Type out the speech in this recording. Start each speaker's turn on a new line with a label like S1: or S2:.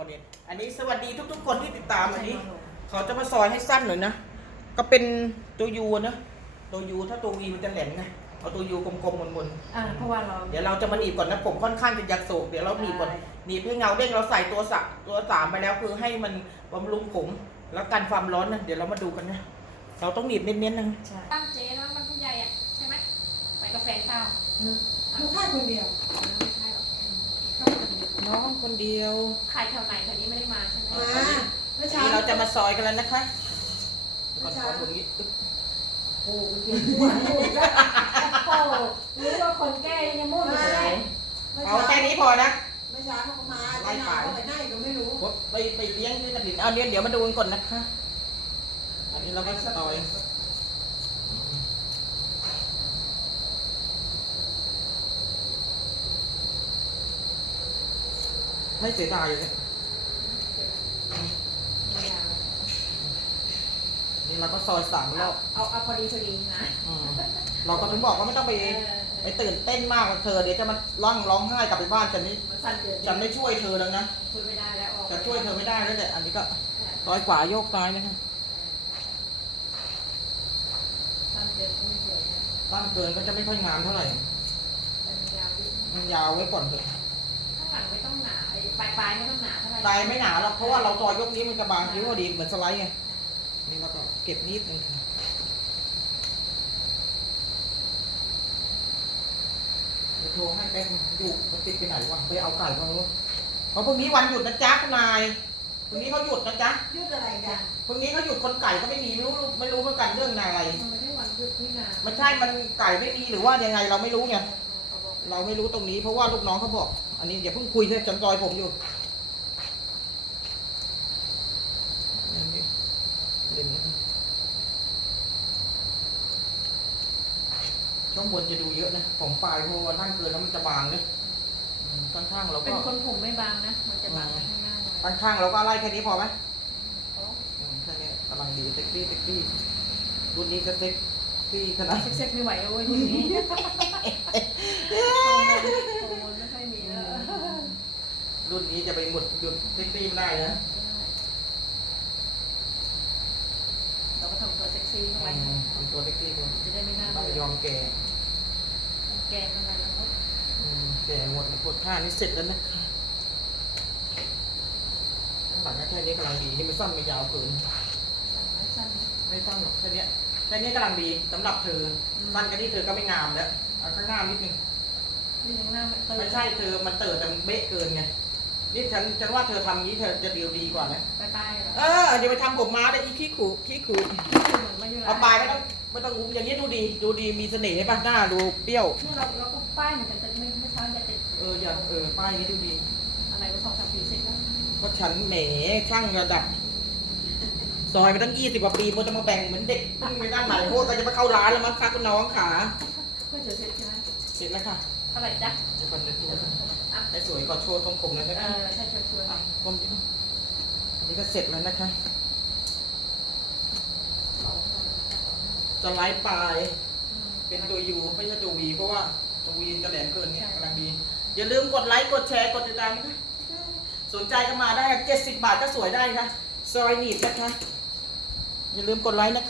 S1: เนี่ยอันนี้สวัสดีทุกๆคนที่ติดตามอันนี้เขาจะมาซอยให้สั้นหน่อยนะก็เป็นตัวยูนะตัวยูถ้าตัววีมันจะแหลมไงเอาตัวยูกลมๆมนๆ
S2: เพราะว่าเรา
S1: เดี๋ยวเราจะมาหนีบก่อนนะผมค่อนข้างจะยักโศกเดี๋ยวเราหนีบก่อนหนีบให้เงาเด้งเราใส่ตัวสามไปแล้วคือให้มันบำรุงผมแล้วกันความร้อนนะเดี๋ยวเรามาดูกันนะเราต้องหนีบเน้นๆนะ
S2: ตั้งเจ๊แล้วมันผู้ใหญ่อ่ะใช่ไหมไปกับแฟนเปล่า
S3: ลูกค้าคนเดียว
S2: ไม่ใช่หรอก
S1: น้องคนเดียว
S2: ขายแถวไหนแถวนี้ไม่ได้มาใช่ไหม
S3: มาเมื่อเช้า
S1: นี่เราจะมาซอยกันแล้วนะคะก่อนตรงนี้
S3: โอ้โหเปลี่ยนหัวให้หมดแล้ว
S2: โอ้รู้ว่าคนแก้ยังมุ่นอยู่เลย
S1: เอาแค่นี้พอนะ
S3: เมื่อเช้าเขาก็มาจะนำเขาไปไหนก็ไม่รู้
S1: ไปเลี้ยงที่กระถิ่นเอาเดี๋ยวมาดูกันก่อนนะคะ อันนี้เราก็ซอยไม่เสียดายเลยนี่เราก็ซอย3 รอบ
S2: เอาพอดีนะ
S1: เราก็ถึงบอกว่าไม่ต้องไปตื่นเต้นมากกับเธอเดี๋ยวจะมาร้องไห้กลับไปบ้านฉันนี่
S2: มันสั่นเกิน
S1: ฉันไม่ช่วยเธอแล้วนะ
S2: ช่วยไม่ได้แล้ว
S1: จะช่วยเธอไม่ได้แล้วแหละอันนี้ก็ซอยขวาโยกซ้ายนะคะ
S2: สั่นเกินก็ไม่สวยนะ
S1: ตั้งเกินก็จะไม่ค่อยงามเท่าไหร่
S2: แต่มันยาวดิ
S1: มันยาวไว้ก่อนเถอะ
S2: ข้างหลังไม่ต้องหนาปลายไม่ต้องหนาเท่าไหร่
S1: ลายไม่หนาหรอกเพราะว่าเราซอยยกนี้มันกระบางคิ้วพอดีเหมือนสไลด์ไงนี่เราก็เก็บนิดนึงค่ะเดี๋ยวโทรให้แป๊บนึงอยู่มันติดไปไหนวะไปเอาไก่มาลูกเพราะพรุ่งนี้วันหยุดนะจ๊ะคุณนายพรุ่งนี้เขาหยุดนะจ๊ะ
S3: ยืดอะไรกัน
S1: พรุ่งนี้เขาหยุดคนไก่ก็ไม่มีไม่รู้เหมือนกันเรื่องอะไร
S2: มันไม่ได้วันหยุดนี่นา
S1: มันใช่มันไก่ไม่มีหรือว่ายังไงเราไม่รู้ไงเราไม่รู้ตรงนี้เพราะว่าลูกน้องเขาบอก อันนี้อย่าเพิ่งคุยนะจำซอยผมอยู่เด่นนะช่องบนจะดูเยอะนะผมปลายเพราะว่านั่งเกินแล้วมันจะบางเลยข้างๆเรา
S2: เป็
S1: ก็
S2: นคนผมไม่บางนะมันจะบางข้างหน้าหน่อย
S1: ข้างๆเราก็ไล่แค่นี้พอไหมแค่นี้กำลังดีเซ็กซี่รุ่นนี้ก็เซ็กซี่ขนาด
S2: เซ็กไม่ไหวแล้วเว้ยทีนี้โอ้โหไม่ค่อยมีแล้ว
S1: รุ่นนี้จะไปหมดหยุดเซ็กซี่ไม่ได้นะ
S2: เราก็ทำตัวเซ็กซี่เข้าไป
S1: ทำตัวเซ็กซี่ก่อน
S2: จะได้ไม่น่า
S1: ต้องยอมแก่
S2: แกงอะไรแล้วก็
S1: แก่หมดปวดท่านี่เสร็จแล้วนะคะข้างหลังก็แค่นี้กำลังดีนี่ไม่สั้นไม่ยาวเกิน
S2: สั้น
S1: ไม่สั้นหรอกแค่นี้กำลังดีสำหรับเธอสั้นกันที่เธอก็ไม่งามแล้วเอาข้างหน้านิดนึง
S2: นี่ยังหน้าไม่
S1: ไม่ใช่เธอมันเติร์แต่มันเบ๊ะเกินไงนี่ฉันว่าเธอทำงี้เธอจะดีกว่านะ
S2: ปลายเหรอ
S1: เดี๋ยวไปทำผมม้าได้อีขี้ขู่
S2: เหมือนมาอยู่
S1: เอาปลายไม่ต้องงุ้มอย่างนี้ดูดีมีเสน่ห์ใช่ปะหน้าดูเปรี้ยว
S2: นี่เราก็ป้ายเหมือนกันแต่ไม่ช้อนจะติด
S1: ป้ายนี้ดูดี
S2: อะไรก็2-3 ปีเสร็จแล้ว
S1: เพราะฉันแหมช่างระดับซอยไปตั้ง20 กว่าปีโมจะมาแบ่งเหมือนเด็กเพิ่งไปด้านไหนพวกก็จะมาเข้าร้านแล้วมั้งคะคุณน้องขา
S2: เพื่อจะเสร็จใช่ไหม
S1: เสร็จแล้วค่ะ
S2: เท่าไหร่จ๊ะ
S1: เดี๋ยวก่อนเดี๋ยวดูไอ้สวยก่อนโชว์ตรงผมเลยนะ
S2: ใช่ชวน
S1: ผมนี่ก็เสร็จแล้วนะคะจะไลฟ์ปลายเป็นตัวยูไม่ใช่ตัววีเพราะว่าตัววีจะแหลมเกินเนี่ยกำลังดีอย่าลืมกดไลค์กดแชร์กดติดตามนะคะสนใจก็มาได้70 บาทก็สวยได้ค่ะซอยหนีบนะคะอย่าลืมกดไลค์นะคะ